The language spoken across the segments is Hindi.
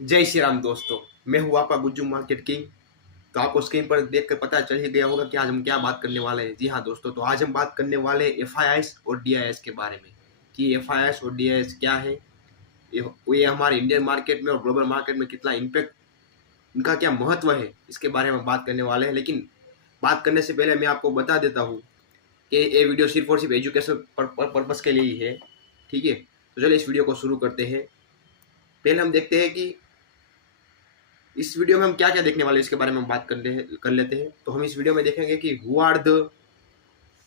जय श्री राम दोस्तों। मैं हूँ आपका गुज्जू मार्केट किंग। तो आपको स्क्रीन पर देखकर पता चल ही गया होगा कि आज हम क्या बात करने वाले हैं। जी हाँ दोस्तों, तो आज हम बात करने वाले एफआईआईएस और डीआईएस के बारे में कि एफआईआईएस और डीआईएस क्या है, ये हमारे इंडियन मार्केट में और ग्लोबल मार्केट में कितना इम्पैक्ट, इनका क्या महत्व है, इसके बारे में बात करने वाले हैं। लेकिन बात करने से पहले मैं आपको बता देता हूँ कि ये वीडियो सिर्फ और सिर्फ एजुकेशन पर्पज़ के लिए ही है। ठीक है, तो चलिए इस वीडियो को शुरू करते हैं। पहले हम देखते हैं कि इस वीडियो में हम क्या क्या देखने वाले हैं, इसके बारे में हम बात कर लेते हैं। तो हम इस वीडियो में देखेंगे कि who are the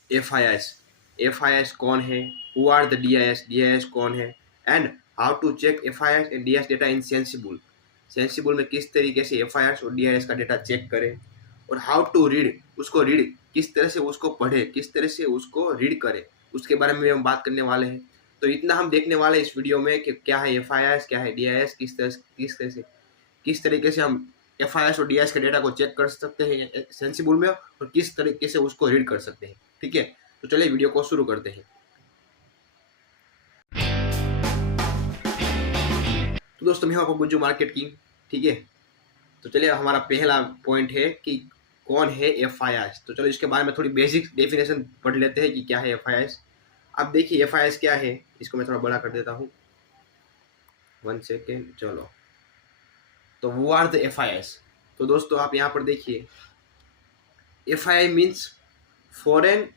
FIIs, FIIs कौन है, who are the DIIs, DIIs कौन है, and how to check FIIs and DIIs data in Sensibull, Sensibull में किस तरीके से एफआईआईएस और डीआईएस का डेटा चेक करें, और हाउ टू रीड, उसको रीड किस तरह से उसको पढ़े, किस तरह से उसको रीड करें, उसके बारे में हम बात करने वाले हैं। तो इतना हम देखने वाले हैं इस वीडियो में कि क्या है एफआईआईएस, क्या है डीआईएस, किस तरीके से हम एफआईआईएस और डीआईएस के डेटा को चेक कर सकते हैं सेंसिबल में, और किस तरीके से उसको रीड कर सकते हैं। ठीक है, तो चलिए वीडियो को शुरू करते हैं। तो दोस्तों, मैं हूं आपको गुज्जू मार्केट किंग। ठीक है, तो चलिए हमारा पहला पॉइंट है कि कौन है एफआईआईएस। तो चलो इसके बारे में थोड़ी बेसिक डेफिनेशन पढ़ लेते हैं कि क्या है एफआईआईएस। अब देखिए एफआईआईएस क्या है, इसको मैं थोड़ा बड़ा कर देता हूँ, 1 सेकेंड। चलो, तो वो आर द एफआईआईएस। तो दोस्तों आप यहाँ पर देखिए, FII means foreign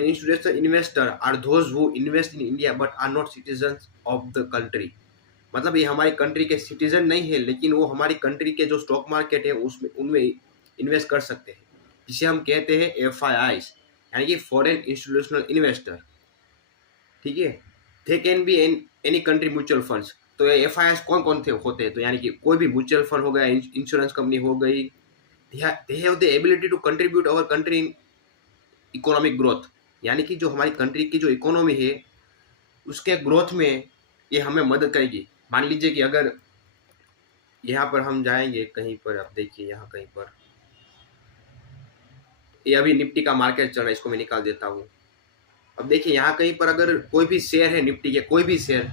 institutional investor are those who invest in India but are not citizens of the country। मतलब ये हमारी कंट्री के सिटीजन नहीं है, लेकिन वो हमारी कंट्री के जो स्टॉक मार्केट है उसमें उनमें इन्वेस्ट कर सकते हैं, जिसे हम कहते हैं एफआईआईस, यानी कि फॉरेन इंस्टीट्यूशनल इन्वेस्टर। ठीक है, they can be any country mutual funds. तो ये एफआईआईस कौन कौन थे होते हैं, तो यानी कि कोई भी म्यूचुअल फंड हो गया, इंश्योरेंस कंपनी हो गई। They have the ability to contribute our country in economic growth, यानी कि जो हमारी कंट्री की जो इकोनॉमी है उसके ग्रोथ में ये हमें मदद करेगी। मान लीजिए कि अगर यहाँ पर हम जाएंगे कहीं पर, आप देखिए यहाँ कहीं पर, ये अभी निफ्टी का मार्केट चल रहा है, इसको मैं निकाल देता हूँ। अब देखिए यहाँ कहीं पर अगर कोई भी शेयर है, निफ्टी के कोई भी शेयर,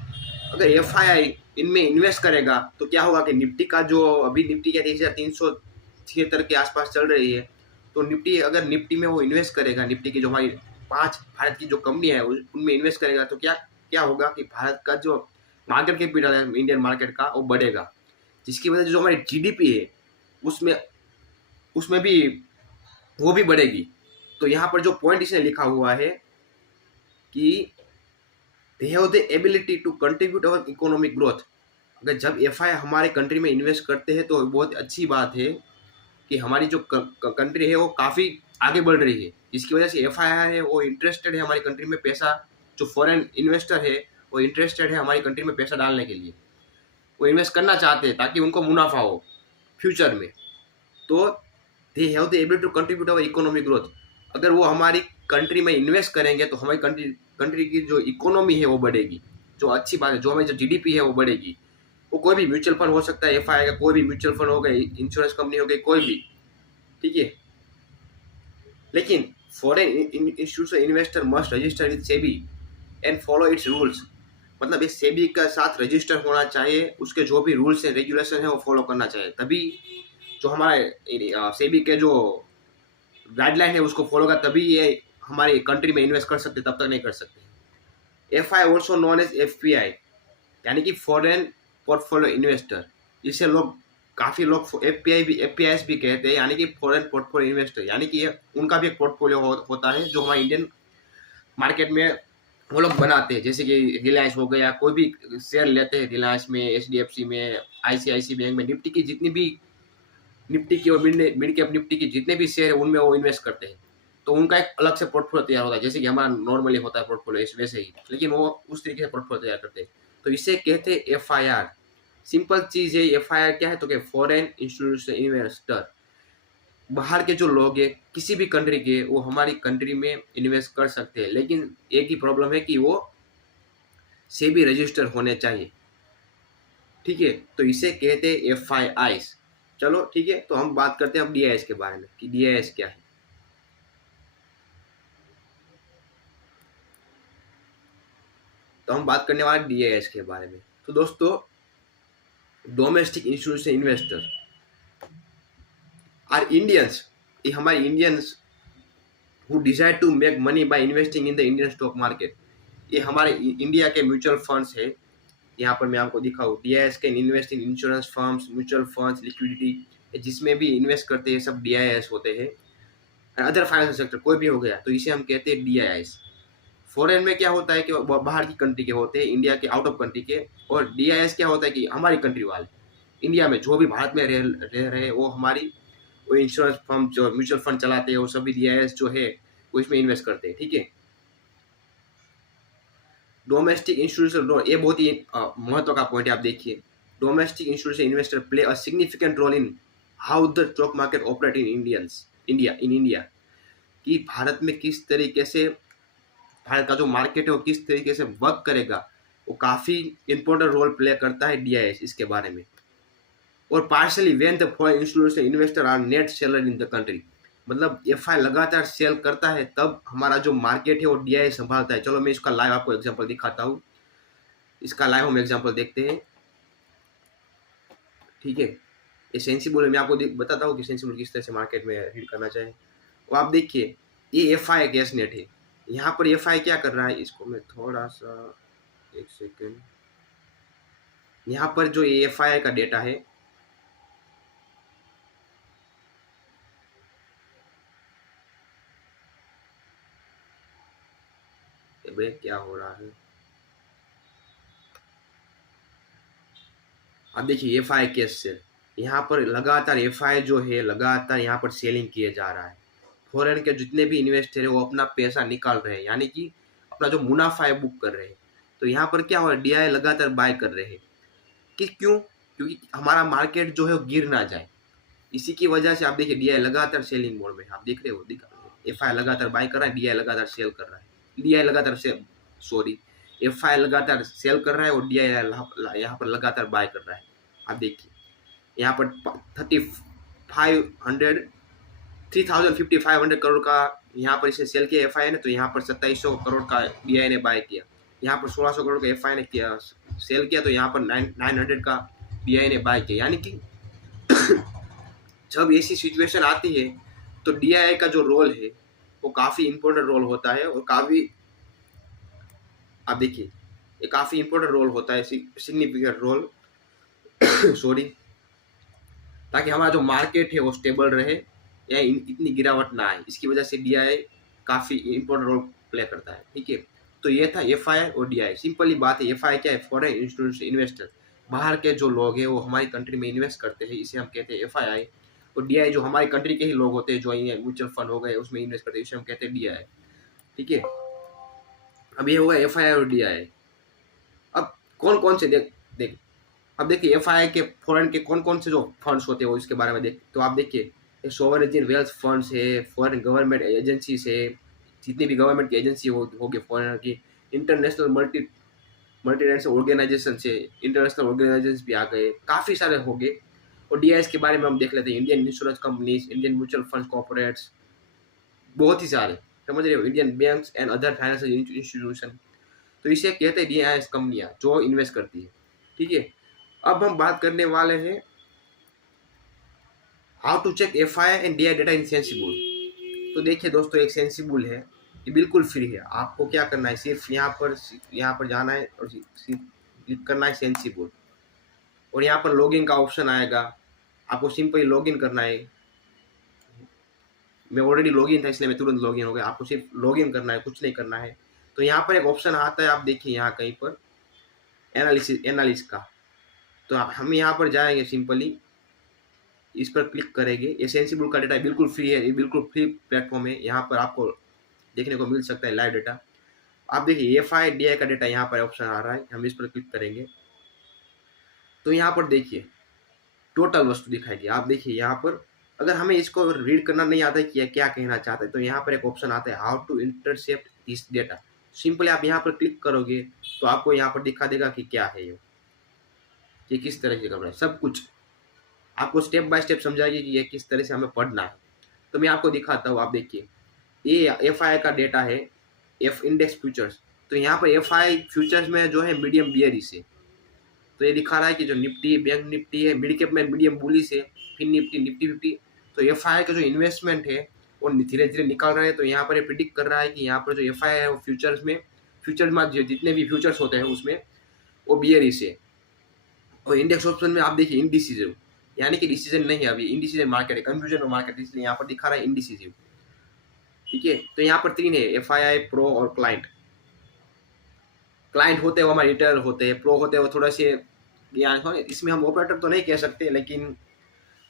अगर एफआईआई इनमें इन्वेस्ट करेगा तो क्या होगा कि निफ्टी का जो अभी निफ्टी के 2376 के आसपास चल रही है, तो निफ्टी अगर निफ्टी में वो इन्वेस्ट करेगा, निफ्टी की जो हमारी 5 भारत की जो कंपनी है उनमें इन्वेस्ट करेगा, तो क्या क्या होगा कि भारत का जो मार्केट कैपिटल है इंडियन मार्केट का वो बढ़ेगा, जिसकी वजह से जो हमारी जीडीपी है उसमें उसमें भी वो भी बढ़ेगी। तो यहाँ पर जो पॉइंट इसने लिखा हुआ है कि they have the ability to contribute our economic growth. अगर जब एफआई हमारे कंट्री में इन्वेस्ट करते हैं तो बहुत अच्छी बात है कि हमारी जो कंट्री है वो काफ़ी आगे बढ़ रही है, जिसकी वजह से एफआईआई है वो इंटरेस्टेड है हमारी कंट्री में पैसा, जो फॉरेन इन्वेस्टर है वो इंटरेस्टेड है हमारी कंट्री में पैसा डालने के लिए, वो इन्वेस्ट करना चाहते हैं ताकि उनको मुनाफा हो फ्यूचर में। तो they have the ability to contribute our economic growth. अगर वो हमारी कंट्री में इन्वेस्ट करेंगे तो हमारी कंट्री की जो इकोनॉमी है वो बढ़ेगी, जो अच्छी बात है, जो हमारी जो जीडीपी है वो बढ़ेगी। वो कोई भी म्यूचुअल फंड हो सकता है, एफआईआई का कोई भी म्यूचुअल फंड हो गई, इंश्योरेंस कंपनी हो गई, कोई भी। ठीक है, लेकिन foreign institutional investor must register with SEBI and follow it's rules. मतलब ये सेबी का साथ रजिस्टर होना चाहिए, उसके जो भी रूल्स हैं रेगुलेशन है वो फॉलो करना चाहिए, तभी जो हमारे सेबी के जो गाइडलाइन है उसको फॉलो कर, तभी ये हमारी कंट्री में इन्वेस्ट कर सकते, तब तक नहीं कर सकते। F I also known as F P I, यानी कि फॉरेन पोर्टफोलियो इन्वेस्टर, जिसे लोग काफ़ी लोग एफ पी आई भी कहते हैं, यानी कि फॉरेन पोर्टफोलियो इन्वेस्टर, यानी कि उनका भी एक पोर्टफोलियो होता है जो हमारे इंडियन मार्केट में वो लोग बनाते हैं। जैसे कि रिलायंस हो गया, कोई भी शेयर लेते हैं रिलायंस में, एचडीएफसी में, आईसीआईसी बैंक में, निफ्टी की जितनी भी, निफ्टी की और मिड कैप निफ्टी की जितने भी शेयर है उनमें वो इन्वेस्ट करते हैं। तो उनका एक अलग से पोर्टफोलियो तैयार होता है, जैसे कि हमारा नॉर्मली होता है पोर्टफोलियो वैसे ही, लेकिन वो उस तरीके से पोर्टफोलियो तैयार करते हैं। तो इसे कहते हैं एफआईआर। सिंपल चीज़ है, एफआईआर क्या है, तो क्या फॉरेन इंस्टीट्यूशनल इन्वेस्टर, बाहर के जो लोग हैं किसी भी कंट्री के, वो हमारी कंट्री में इन्वेस्ट कर सकते हैं, लेकिन एक ही प्रॉब्लम है कि वो सेबी रजिस्टर होने चाहिए। ठीक है, तो इसे कहते हैं एफआईआईस। चलो ठीक है, तो हम बात करते हैं अब डीआईएस के बारे में कि डीआईएस क्या है। तो हम बात करने वाले डीआईएस के बारे में। तो दोस्तों, domestic institution investor are Indians, ये हमारे Indians who decide to make money by investing in the Indian stock market. ये हमारे इंडिया के म्यूचुअल फंड्स है। यहाँ पर मैं आपको दिखाऊँ, DIIs can invest in insurance firms, mutual funds, liquidity, जिसमें भी इन्वेस्ट करते हैं सब डीआईएस होते हैं। अदर फाइनेंशियल सेक्टर कोई भी हो गया तो इसे हम कहते हैं डीआईएस। फॉरेन में क्या होता है कि बाहर की कंट्री के होते हैं, इंडिया के आउट ऑफ कंट्री के। और डीआईएस क्या होता है कि हमारी कंट्री वाले, इंडिया में जो भी भारत में रह रहे वो हमारी वो इंश्योरेंस फर्म जो म्यूचुअल फंड चलाते हैं वो सभी डीआईएस जो है वो इसमें इन्वेस्ट करते हैं। ठीक है, डोमेस्टिक इंस्टीट्यूशनल, ये बहुत ही महत्व का पॉइंट है। आप देखिए, domestic institution investor play a significant role in how the stock market operate in India, कि भारत में किस तरीके से भारत का जो मार्केट है वो किस तरीके से वर्क करेगा, वो काफ़ी इंपॉर्टेंट रोल प्ले करता है डीआईएस इसके बारे में। और partially when the foreign institutional investor are net seller in the country, मतलब एफआई लगातार सेल करता है तब हमारा जो मार्केट है वो डीआईएस संभालता है। चलो मैं इसका लाइव आपको एग्जांपल दिखाता हूँ। इसका लाइव हम एग्जांपल देखते हैं। ठीक है, ये सेंसिबल है, मैं आपको बताता हूँ कि सेंसिबल किस तरह से मार्केट में रीड करना चाहिए। और आप देखिए, ये एफआई गैस नेट है। यहाँ पर एफआई क्या कर रहा है, इसको मैं थोड़ा सा एक सेकेंड, यहाँ पर जो एफआई का डेटा है, क्या हो रहा है, अब देखिए एफआई केस से यहाँ पर लगातार एफआई जो है लगातार यहाँ पर सेलिंग किए जा रहा है। फॉरेन के जितने भी इन्वेस्टर है वो अपना पैसा निकाल रहे हैं, यानी कि अपना जो मुनाफा है बुक कर रहे हैं। तो यहाँ पर क्या हो रहा है, डीआई लगातार बाय कर रहे हैं। कि क्यों, क्योंकि हमारा मार्केट जो है वो गिर ना जाए, इसी की वजह से आप देखिए डीआई लगातार सेलिंग मोड में, आप देख रहे हो, एफआई लगातार बाय कर रहा है, डीआई लगातार सेल कर रहा है, डीआई लगातार सेल सॉरी एफआई लगातार सेल कर रहा है और डीआई यहाँ पर लगातार बाय कर रहा है। आप देखिए यहाँ पर 3,500 करोड़ का यहाँ पर इसे सेल किया एफआई ने, तो यहाँ पर 2700 करोड़ का डीआई ने बाय किया। यहाँ पर 1600 करोड़ का एफआई ने किया सेल किया, तो यहाँ पर 900 का डीआई ने बाय किया। यानी कि जब ऐसी सिचुएशन आती है तो डीआई का जो रोल है वो काफ़ी इंपॉर्टेंट रोल होता है, और काफ़ी आप देखिए ये काफ़ी इंपॉर्टेंट रोल होता है, सिग्निफिकेंट रोल सॉरी, ताकि हमारा जो मार्केट है वो स्टेबल रहे या इतनी गिरावट ना आए। इसकी वजह से डीआई काफ़ी इंपॉर्टेंट रोल प्ले करता है। ठीक है, तो ये था एफआई और डीआई। सिंपली बात है, एफआई क्या है, फॉरेन इंस्टीट्यूशन इन्वेस्टर, बाहर के जो लोग हैं वो हमारी कंट्री में इन्वेस्ट करते हैं, इसे हम कहते हैं एफआई। और डीआई जो हमारी कंट्री के ही लोग होते हैं जो म्यूचुअल फंड हो गए उसमें इन्वेस्ट करते हैं, इसे हम कहते हैं डीआई। ठीक है, अब ये होगा एफआई और डीआई। अब कौन कौन से देख अब देखिए एफआई के फॉरेन के कौन कौन से जो फंड्स होते हैं वो इसके बारे में देख, तो आप देखिए सोवरेन वेल्थ फंड्स है, फॉरेन गवर्नमेंट एजेंसीज है, जितनी भी गवर्नमेंट की एजेंसी होगी फॉरेन की, इंटरनेशनल मल्टीनेशनल ऑर्गेनाइजेशन से, इंटरनेशनल ऑर्गेनाइजेशन भी आ गए, काफ़ी सारे हो गए। और डीआईएस के बारे में हम देख लेते हैं, Indian insurance companies, Indian mutual fund corporates, बहुत ही सारे, समझ रहे हो, Indian banks and other financial institution. तो इसे कहते हैं डीआईएस कंपनियाँ जो इन्वेस्ट करती है। ठीक है, अब हम बात करने वाले हैं how to check FI and DI data in sensible. तो देखिए दोस्तों, एक सेंसिबल है, ये बिल्कुल फ्री है। आपको क्या करना है, सिर्फ यहाँ पर जाना है और क्लिक करना है सेंसिबल, और यहाँ पर लॉगिन का ऑप्शन आएगा, आपको सिंपली लॉगिन करना है। मैं ऑलरेडी लॉगिन था इसलिए मैं तुरंत लॉगिन हो गया, आपको सिर्फ लॉगिन करना है, कुछ नहीं करना है। तो यहाँ पर एक ऑप्शन आता है, आप देखिए यहाँ कहीं पर एनालिसिस का, तो हम यहाँ पर जाएंगे, सिंपली इस पर क्लिक करेंगे। ये सेंसिबल का डेटा बिल्कुल फ्री है, ये बिल्कुल फ्री प्लेटफॉर्म है, यहाँ पर आपको देखने को मिल सकता है लाइव डेटा। आप देखिए एफआई डीआई का डेटा यहाँ पर ऑप्शन आ रहा है, हम इस पर क्लिक करेंगे तो यहाँ पर देखिए टोटल वस्तु दिखाएगी। आप देखिए यहाँ पर अगर हमें इसको रीड करना नहीं आता है कि क्या कहना चाहता है, तो यहाँ पर एक ऑप्शन आता है how to intercept this data. Simply आप यहाँ पर क्लिक करोगे तो आपको यहाँ पर दिखा देगा कि क्या है ये किस तरह से करना है, सब कुछ आपको स्टेप बाय स्टेप समझाएगी कि ये किस तरह से हमें पढ़ना है। तो मैं आपको दिखाता हूँ, आप देखिए ये एफआई का डेटा है, एफ इंडेक्स फ्यूचर्स। तो यहाँ पर एफआई फ्यूचर्स में जो है मीडियम बियरिश है, तो ये दिखा रहा है कि जो निफ्टी, बैंक निफ्टी है, मिड कैप में मीडियम बुलिश है, फिन निफ्टी, निफ्टी 50, तो एफआईआई का जो इन्वेस्टमेंट है वो धीरे धीरे निकाल रहा है। तो यहाँ पर ये प्रिडिक्ट कर रहा है कि यहाँ पर जो एफआईआई है वो फ्यूचर्स में जितने भी फ्यूचर्स होते हैं उसमें वो बियरिश है। और इंडेक्स ऑप्शन में आप देखिए इनडिसिजिव, यानी कि डिसीजन नहीं है, अभी इनडिसीजन मार्केट है, कंफ्यूजन मार्केट, इसलिए यहाँ पर दिखा रहा है इनडिसिजिव। ठीक है, तो यहाँ पर 3 है, एफआईआई, प्रो और क्लाइंट। क्लाइंट होते हैं वो हमारे रिटेलर होते हैं, प्रो होते हैं वो थोड़ा से इसमें हम ऑपरेटर तो नहीं कह सकते, लेकिन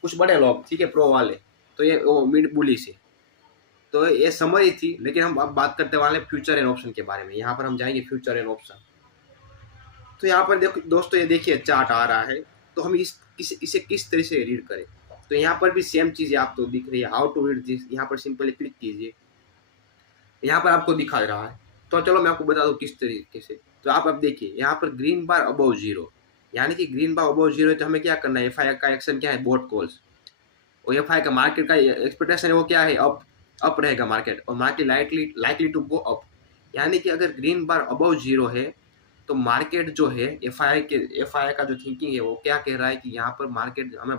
कुछ बड़े लोग, ठीक है, प्रो वाले, तो ये वो मिड बुलिश है। तो ये समरी थी, लेकिन हम अब बात करते वाले फ्यूचर एंड ऑप्शन के बारे में। यहाँ पर हम जाएंगे फ्यूचर एंड ऑप्शन। तो यहाँ पर देखो दोस्तों, ये देखिए चार्ट आ रहा है, तो हम इसे किस तरह से रीड करें। तो यहाँ पर भी सेम चीज़ आप तो दिख रही है, हाउ टू रीड दिस। यहाँ पर सिंपली क्लिक कीजिए, यहाँ पर आपको दिखा रहा है। तो चलो मैं आपको बता दूँ किस तरीके से। तो आप अब देखिए यहाँ पर ग्रीन बार अबव जीरो, यानी कि ग्रीन बार अबव जीरो है, तो हमें क्या करना है, एफआईआई का एक्शन क्या है, बोट कॉल्स। और एफआईआई का मार्केट का एक्सपेक्टेशन है वो क्या है, अप रहेगा मार्केट, और market likely to go up. यानी कि अगर ग्रीन बार अबव जीरो है तो मार्केट जो है एफआईआई का जो थिंकिंग है वो क्या कह रहा है कि यहाँ पर मार्केट हमें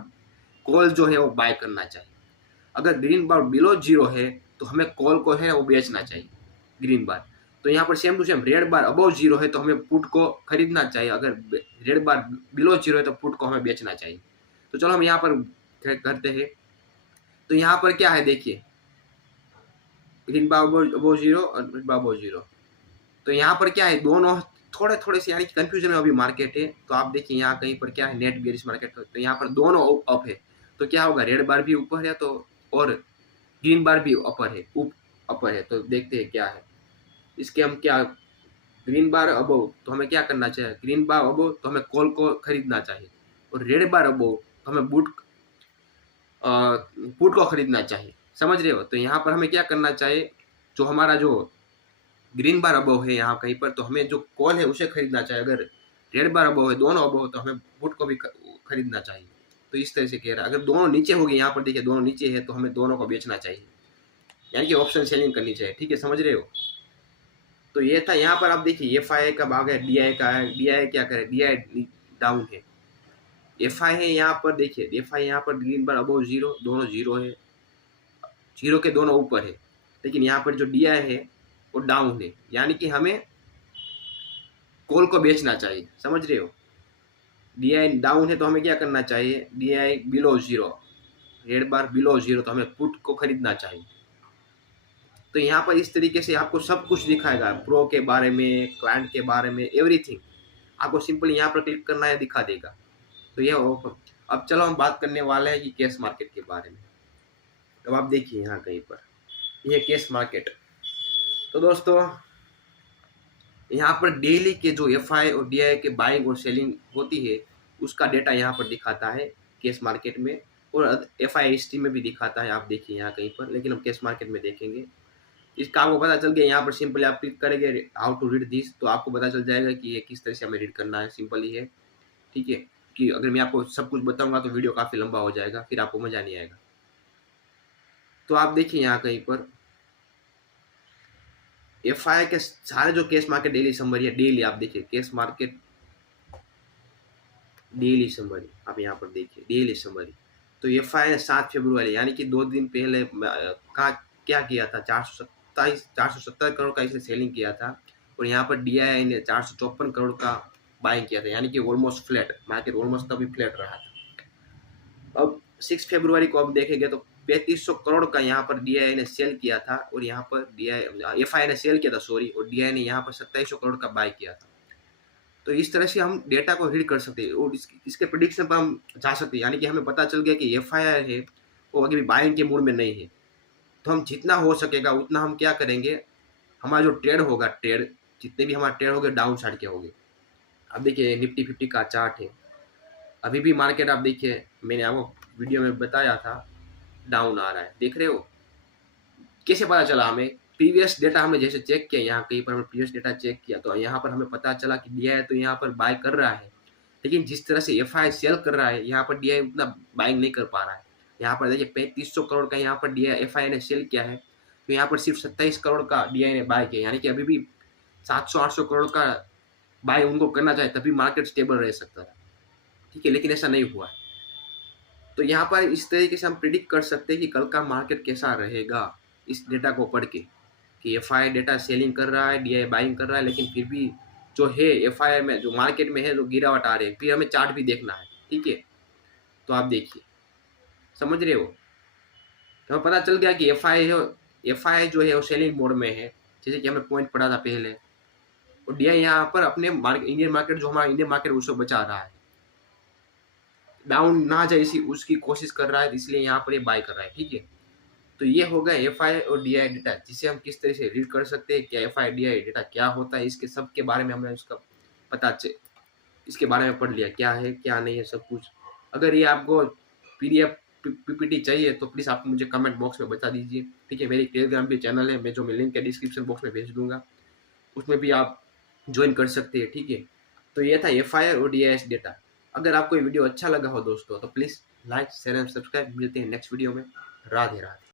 कॉल जो है वो बाय करना चाहिए। अगर ग्रीन बार बिलो जीरो है तो हमें कॉल को है वो बेचना चाहिए, ग्रीन बार। तो यहाँ पर same to same red bar above zero है तो हमें पुट को खरीदना चाहिए, अगर रेड बार बिलो जीरो है तो पुट को हमें बेचना चाहिए। तो चलो हम यहाँ पर करते हैं। तो यहाँ पर क्या है देखिए, ग्रीन बार अबव जीरो और रेड बार अबव जीरो। तो यहाँ पर क्या है, दोनों थोड़े से यानी कि कंफ्यूजन में अभी मार्केट है। तो आप देखिए यहाँ कहीं पर क्या है, नेट बेरिश मार्केट, तो यहाँ पर दोनों अप है। तो क्या होगा, रेड बार भी ऊपर है तो और ग्रीन बार भी अपर है, अपर है। तो देखते हैं क्या है इसके, हम क्या, ग्रीन बार अबव तो हमें क्या करना चाहिए, ग्रीन बार अबव तो हमें कॉल को खरीदना चाहिए, और रेड बार अबव तो हमें पुट को खरीदना चाहिए। समझ रहे हो। तो यहाँ पर हमें क्या करना चाहिए, जो हमारा जो ग्रीन बार अबव है यहाँ कहीं पर, तो हमें जो कॉल है उसे खरीदना चाहिए। अगर रेड बार अबव है, दोनों अबव, तो हमें पुट को भी खरीदना चाहिए। तो इस तरह से कह रहा है। अगर दोनों नीचे होगी, यहाँ पर देखिए दोनों नीचे है, तो हमें दोनों को बेचना चाहिए, यानी कि ऑप्शन सेलिंग करनी चाहिए। ठीक है, समझ रहे हो। तो ये था। यहाँ पर आप देखिए एफआईआई का भाग है, डीआई का है। डीआई क्या करे, डीआई डाउन है। एफआई है यहाँ पर देखिए, एफआई यहाँ पर ग्रीन बार अबव जीरो, दोनों जीरो है, जीरो के दोनों ऊपर है। लेकिन यहाँ पर जो डीआई है वो डाउन है, यानी कि हमें कॉल को बेचना चाहिए। समझ रहे हो। डीआई डाउन है तो हमें क्या करना चाहिए, डीआई बिलो जीरो, रेड बार बिलो जीरो, तो हमें पुट को खरीदना चाहिए। तो यहाँ पर इस तरीके से आपको सब कुछ दिखाएगा, प्रो के बारे में, क्लाइंट के बारे में, एवरीथिंग। आपको सिंपली यहाँ पर क्लिक करना है, दिखा देगा। तो ये अब चलो हम बात करने वाले हैं कि कैश मार्केट के बारे में। तो आप देखिए यहाँ कहीं पर ये कैश मार्केट। तो दोस्तों यहाँ पर डेली के जो एफआई और डीआई के बाइंग और सेलिंग होती है उसका डेटा यहाँ पर दिखाता है कैश मार्केट में, और एफआई हिस्ट्री में भी दिखाता है। आप देखिए यहाँ कहीं पर, लेकिन हम कैश मार्केट में देखेंगे। इसका आपको पता चल गया, यहाँ पर सिंपली आप क्लिक करेंगे हाउ टू रीड दिस, तो आपको पता चल जाएगा कि ये किस तरह से हमें रीड करना है। सिंपल ही है। ठीक है, कि अगर मैं आपको सब कुछ बताऊंगा तो वीडियो काफ़ी लंबा हो जाएगा, फिर आपको मज़ा नहीं आएगा। तो आप देखिए यहाँ कहीं पर एफआई के सारे जो केस मार्केट डेली समरी है, डेली आप देखिए केस मार्केट डेली समरी, आप यहाँ पर देखिए डेली समरी। तो एफआई ने 7 फरवरी यानी कि 2 दिन पहले कहा क्या किया था, 470 करोड़ का इसने सेलिंग किया था, और यहाँ पर डीआई ने 454 करोड़ का बाइंग किया था, यानी कि ऑलमोस्ट फ्लैट, मार्केट ऑलमोस्ट तभी फ्लैट रहा था। अब 6 फरवरी को अब देखेंगे तो 3500 करोड़ का यहाँ पर डीआई ने सेल किया था, और यहाँ पर एफआई ने सेल किया था सॉरी, और डीआई ने यहाँ पर 2700 करोड़ का बाय किया था। तो इस तरह से हम डेटा को रीड कर सकते हैं, और इसके प्रेडिक्शन पर हम जा सकते हैं, यानी कि हमें पता चल गया कि एफआई है वो अभी बाइंग के मूड में नहीं है। तो हम जितना हो सकेगा उतना हम क्या करेंगे, हमारा जो ट्रेड होगा, ट्रेड जितने भी हमारे ट्रेड होंगे डाउन साइड के होंगे। अब देखिए निफ्टी 50 का चार्ट है, अभी भी मार्केट आप देखिए, मैंने आपको वीडियो में बताया था डाउन आ रहा है, देख रहे हो। कैसे पता चला हमें, प्रीवियस डेटा हमने जैसे चेक किया, यहाँ कहीं पर हमने प्रीवियस डेटा चेक किया तो यहाँ पर हमें पता चला कि डीआई तो यहाँ पर बाय कर रहा है, लेकिन जिस तरह से एफआई सेल कर रहा है यहाँ पर डीआई उतना बाइंग नहीं कर पा रहा है। यहाँ पर देखिए 3500 करोड़ का यहाँ पर डीआई एफआई ने सेल किया है, तो यहाँ पर सिर्फ 27 करोड़ का डीआई ने बाय किया, यानी कि अभी भी 700-800 करोड़ का बाय उनको करना चाहिए, तभी मार्केट स्टेबल रह सकता है। ठीक है, लेकिन ऐसा नहीं हुआ है। तो यहाँ पर इस तरीके से हम प्रिडिक्ट कर सकते हैं कि कल का मार्केट कैसा रहेगा इस डेटा को पढ़ के, कि एफआई डेटा सेलिंग कर रहा है, डीआई बाइंग कर रहा है, लेकिन फिर भी जो है एफआई में जो मार्केट में है जो गिरावट आ रही है, फिर हमें चार्ट भी देखना है। ठीक है, तो आप देखिए, समझ रहे हो, तो हमें पता चल गया कि एफआई जो है वो सेलिंग मोड में है, जैसे कि हमने पॉइंट पढ़ा था पहले। और डीआई यहाँ पर अपने इंडियन मार्केट जो हमारा इंडियन मार्केट उसको बचा रहा है, डाउन ना जाए इसी उसकी कोशिश कर रहा है, इसलिए यहाँ पर ये बाय कर रहा है। ठीक है, तो ये हो गया एफआई और डीआई डेटा, जिसे हम किस तरह से रीड कर सकते हैं, क्या एफआई डीआई डेटा क्या होता है, इसके सब के बारे में हमने इसके बारे में पढ़ लिया, क्या है क्या नहीं है सब कुछ। अगर ये आपको पीडीएफ पीपीटी चाहिए तो प्लीज़ आप मुझे कमेंट बॉक्स में बता दीजिए। ठीक है, मेरी टेलीग्राम पे चैनल है, मैं लिंक है डिस्क्रिप्शन बॉक्स में भेज दूंगा, उसमें भी आप ज्वाइन कर सकते हैं। ठीक है, तो ये था एफआई और डीआई डेटा। अगर आपको ये वीडियो अच्छा लगा हो दोस्तों तो please like share and subscribe. मिलते हैं नेक्स्ट वीडियो में। राधे राधे।